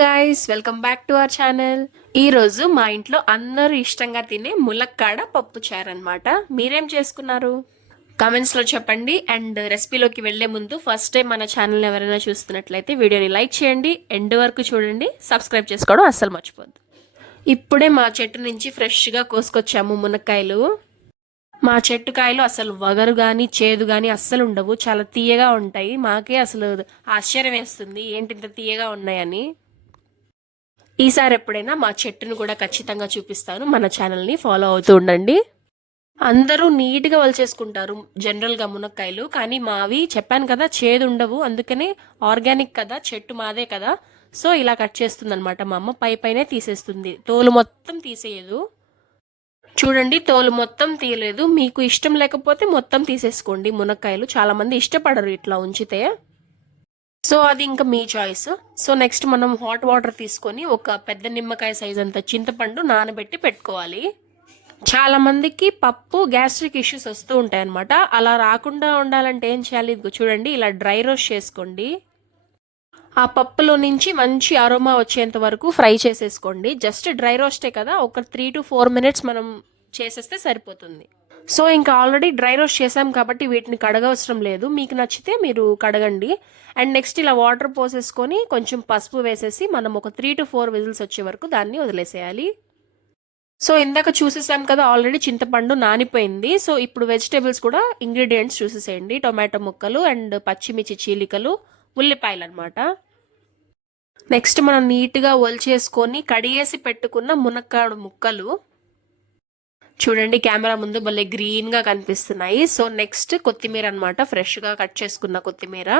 Guys, welcome back to our channel. ఈ రోజు మా ఇంట్లో అందరూ ఇష్టంగా తినే ములక్కాడ పప్పు చారు అనమాట. మీరేం చేసుకున్నారు కామెంట్స్ లో చెప్పండి. అండ్ రెసిపీలోకి వెళ్లే ముందు ఫస్ట్ టైం మన ఛానల్ ఎవరైనా చూస్తున్నట్లయితే వీడియోని లైక్ చేయండి, ఎండ్ వరకు చూడండి, సబ్స్క్రైబ్ చేసుకోవడం అస్సలు మర్చిపోద్దు. ఇప్పుడే మా చెట్టు నుంచి ఫ్రెష్గా కోసుకొచ్చాము మునక్కాయలు. మా చెట్టు కాయలు అసలు వగరు కానీ చేదు కానీ అస్సలు ఉండవు, చాలా తీయగా ఉంటాయి. మాకే అసలు ఆశ్చర్యం వేస్తుంది ఏంటి ఇంత తీయగా ఉన్నాయని. ఈసారి ఎప్పుడైనా మా చెట్టును కూడా ఖచ్చితంగా చూపిస్తాను. మన ఛానల్ని ఫాలో అవుతూ ఉండండి. అందరూ నీట్గా వలిచేసుకుంటారు జనరల్గా మునక్కాయలు, కానీ మావి చెప్పాను కదా చేదు ఉండవు, అందుకనే ఆర్గానిక్ కదా, చెట్టు మాదే కదా. సో ఇలా కట్ చేస్తుంది అనమాట మా అమ్మ. పైనే తీసేస్తుంది, తోలు మొత్తం తీసేయదు. చూడండి, తోలు మొత్తం తీయలేదు. మీకు ఇష్టం లేకపోతే మొత్తం తీసేసుకోండి. మునక్కాయలు చాలా మంది ఇష్టపడరు ఇట్లా ఉంచితే, సో అది ఇంకా మీ చాయిస్. సో నెక్స్ట్ మనం హాట్ వాటర్ తీసుకొని ఒక పెద్ద నిమ్మకాయ సైజ్ అంత చింతపండు నానబెట్టి పెట్టుకోవాలి. చాలా మందికి పప్పు గ్యాస్ట్రిక్ ఇష్యూస్ వస్తూ ఉంటాయి అనమాట. అలా రాకుండా ఉండాలంటే ఏం చేయాలి, చూడండి ఇలా డ్రై రోస్ట్ చేసుకోండి. ఆ పప్పులో నుంచి మంచి అరోమా వచ్చేంత వరకు ఫ్రై చేసేసుకోండి. జస్ట్ డ్రై రోస్టే కదా, ఒక 3 to 4 minutes మనం చేసేస్తే సరిపోతుంది. సో ఇంకా ఆల్రెడీ డ్రై రోస్ట్ చేసాం కాబట్టి వీటిని కడగవసరం లేదు. మీకు నచ్చితే మీరు కడగండి. అండ్ నెక్స్ట్ ఇలా వాటర్ పోసేసుకొని కొంచెం పసుపు వేసేసి మనం ఒక 3 to 4 విజిల్స్ వచ్చే వరకు దాన్ని వదిలేసేయాలి. సో ఇందాక చూసేసాం కదా, ఆల్రెడీ చింతపండు నానిపోయింది. సో ఇప్పుడు వెజిటేబుల్స్ కూడా ఇంగ్రీడియంట్స్ చూసేసేయండి. టొమాటో ముక్కలు అండ్ పచ్చిమిర్చి చీలికలు, ఉల్లిపాయలు అనమాట. నెక్స్ట్ మనం నీట్గా ఒలిచేసుకొని కడిగేసి పెట్టుకున్న మునక్కాడ ముక్కలు. చూడండి కెమెరా ముందు భలే గ్రీన్గా కనిపిస్తున్నాయి. సో నెక్స్ట్ కొత్తిమీర అనమాట, ఫ్రెష్గా కట్ చేసుకున్న కొత్తిమీర.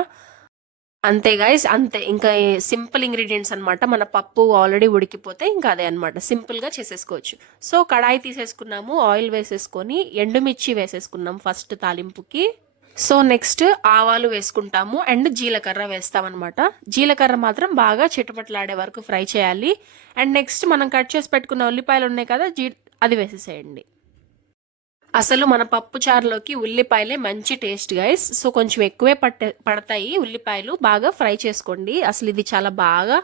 అంతే గైస్, అంతే. ఇంకా సింపుల్ ఇంగ్రీడియంట్స్ అనమాట. మన పప్పు ఆల్రెడీ ఉడికిపోతే ఇంకా అదే అనమాట, సింపుల్గా చేసేసుకోవచ్చు. సో కడాయి తీసేసుకున్నాము, ఆయిల్ వేసేసుకొని ఎండుమిర్చి వేసేసుకున్నాం ఫస్ట్ తాలింపుకి. సో నెక్స్ట్ ఆవాలు వేసుకుంటాము అండ్ జీలకర్ర వేస్తామన్నమాట. జీలకర్ర మాత్రం బాగా చిటపట్లాడే వరకు ఫ్రై చేయాలి. అండ్ నెక్స్ట్ మనం కట్ చేసి పెట్టుకున్న ఉల్లిపాయలు ఉన్నాయి కదా, అది వేసేసేయండి. అసలు మన పప్పు చారులోకి ఉల్లిపాయలే మంచి టేస్ట్ గైస్. సో కొంచెం ఎక్కువే పడతాయి ఉల్లిపాయలు. బాగా ఫ్రై చేసుకోండి. అసలు ఇది చాలా బాగా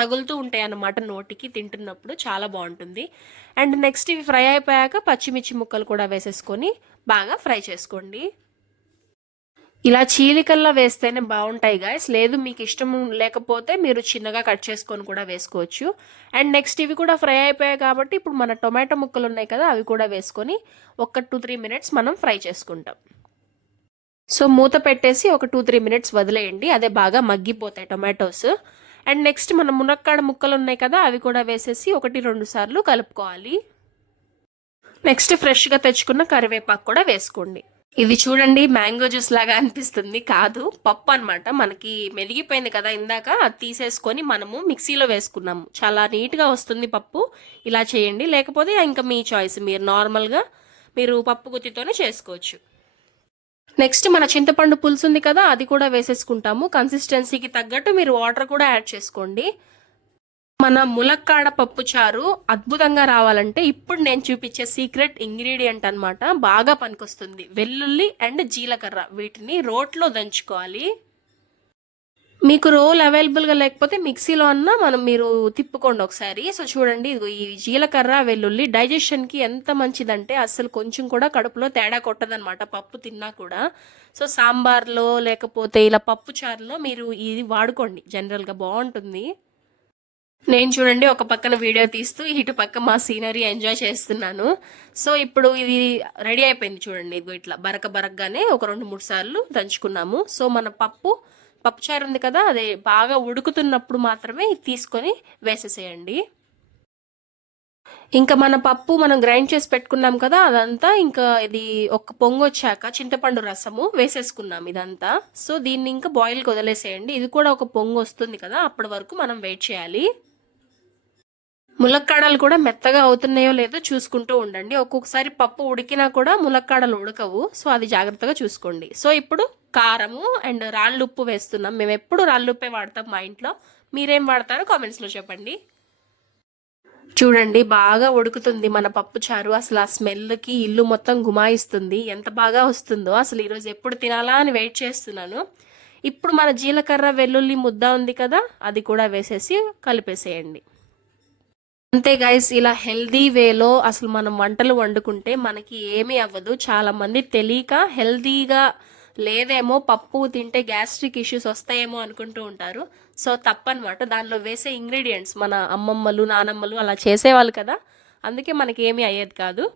తగులుతూ ఉంటాయి అన్నమాట నోటికి, తింటున్నప్పుడు చాలా బాగుంటుంది. అండ్ నెక్స్ట్ ఇవి ఫ్రై అయిపోయాక పచ్చిమిర్చి ముక్కలు కూడా వేసేసుకొని బాగా ఫ్రై చేసుకోండి. ఇలా చీలికల్లా వేస్తేనే బాగుంటాయి గాయస్. లేదు మీకు ఇష్టం లేకపోతే మీరు చిన్నగా కట్ చేసుకొని కూడా వేసుకోవచ్చు. అండ్ నెక్స్ట్ ఇవి కూడా ఫ్రై అయిపోయాయి కాబట్టి ఇప్పుడు మన టొమాటో ముక్కలు ఉన్నాయి కదా, అవి కూడా వేసుకొని ఒక 2-3 minutes మనం ఫ్రై చేసుకుంటాం. సో మూత పెట్టేసి ఒక 2-3 minutes వదిలేయండి, అదే బాగా మగ్గిపోతాయి టొమాటోస్. అండ్ నెక్స్ట్ మన మునక్కాడ ముక్కలు ఉన్నాయి కదా, అవి కూడా వేసేసి 1-2 సార్లు కలుపుకోవాలి. నెక్స్ట్ ఫ్రెష్గా తెచ్చుకున్న కరివేపాకు కూడా వేసుకోండి. ఇది చూడండి మ్యాంగో జ్యూస్ లాగా అనిపిస్తుంది, కాదు పప్పు అనమాట. మనకి మెలిగిపోయింది కదా ఇందాక, అది తీసేసుకొని మనము మిక్సీలో వేసుకున్నాము. చాలా నీట్గా వస్తుంది పప్పు. ఇలా చేయండి, లేకపోతే ఇంకా మీ చాయిస్, మీరు నార్మల్గా మీరు పప్పు గుత్తితోనే చేసుకోవచ్చు. నెక్స్ట్ మన చింతపండు పులుసు ఉంది కదా, అది కూడా వేసేసుకుంటాము. కన్సిస్టెన్సీకి తగ్గట్టు మీరు వాటర్ కూడా యాడ్ చేసుకోండి. మన ములక్కాడ పప్పు చారు అద్భుతంగా రావాలంటే ఇప్పుడు నేను చూపించే సీక్రెట్ ఇంగ్రీడియంట్ అనమాట, బాగా పనికొస్తుంది. వెల్లుల్లి అండ్ జీలకర్ర, వీటిని రోట్లో దంచుకోవాలి. మీకు రోల్ అవైలబుల్గా లేకపోతే మిక్సీలో అన్నా మీరు తిప్పుకోండి ఒకసారి. సో చూడండి, ఇదిగో ఈ జీలకర్ర వెల్లుల్లి డైజెషన్కి ఎంత మంచిదంటే అసలు కొంచెం కూడా కడుపులో తేడా కొట్టదనమాట పప్పు తిన్నా కూడా. సో సాంబార్లో లేకపోతే ఇలా పప్పు చారులో మీరు ఇది వాడుకోండి, జనరల్గా బాగుంటుంది. నేను చూడండి ఒక పక్కన వీడియో తీస్తూ ఇటు పక్క మా సీనరీ ఎంజాయ్ చేస్తున్నాను. సో ఇప్పుడు ఇది రెడీ అయిపోయింది చూడండి, ఇదిగో ఇట్లా బరకగానే ఒక 2-3 సార్లు దంచుకున్నాము. సో మన పప్పుచారు ఉంది కదా, అదే బాగా ఉడుకుతున్నప్పుడు మాత్రమే తీసుకొని వేసేసేయండి. ఇంకా మన పప్పు మనం గ్రైండ్ చేసి పెట్టుకున్నాం కదా, అదంతా ఇంకా ఇది ఒక పొంగు వచ్చాక చింతపండు రసము వేసేసుకున్నాం ఇదంతా. సో దీన్ని ఇంకా బాయిల్కి వదిలేసేయండి. ఇది కూడా ఒక పొంగు వస్తుంది కదా, అప్పటి వరకు మనం వెయిట్ చేయాలి. ములక్కాడలు కూడా మెత్తగా అవుతున్నాయో లేదో చూసుకుంటూ ఉండండి. ఒక్కొక్కసారి పప్పు ఉడికినా కూడా ములక్కాడలు ఉడకవు, సో అది జాగ్రత్తగా చూసుకోండి. సో ఇప్పుడు కారము అండ్ రాళ్ళుప్పు వేస్తున్నాం. మేము ఎప్పుడు రాళ్ళుప్పే వాడతాం మా ఇంట్లో. మీరేం వాడతారో కామెంట్స్లో చెప్పండి. చూడండి బాగా ఉడుకుతుంది మన పప్పు చారు. అసలు ఆ స్మెల్కి ఇల్లు మొత్తం గుమాయిస్తుంది. ఎంత బాగా వస్తుందో అసలు. ఈరోజు ఎప్పుడు తినాలా అని వెయిట్ చేస్తున్నాను. ఇప్పుడు మన జీలకర్ర వెల్లుల్లి ముద్ద ఉంది కదా, అది కూడా వేసేసి కలిపేసేయండి. అంతే గైస్, ఇలా హెల్దీ వేలో అసలు మనం వంటలు వండుకుంటే మనకి ఏమీ అవ్వదు. చాలా మంది తెలియక హెల్దీగా లేదేమో, పప్పు తింటే గ్యాస్ట్రిక్ ఇష్యూస్ వస్తాయేమో అనుకుంటూ ఉంటారు. సో తప్పనమాట, దానిలో వేసే ఇంగ్రీడియంట్స్ మన అమ్మమ్మలు నానమ్మలు అలా చేసేవాళ్ళు కదా, అందుకే మనకి ఏమీ అయ్యేది కాదు.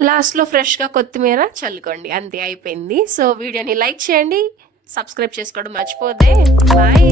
లాస్ట్లో ఫ్రెష్గా కొత్తిమీర చల్లుకోండి, అంతే అయిపోయింది. సో వీడియోని లైక్ చేయండి, సబ్స్క్రైబ్ చేసుకోవడం మర్చిపోతే. బాయ్.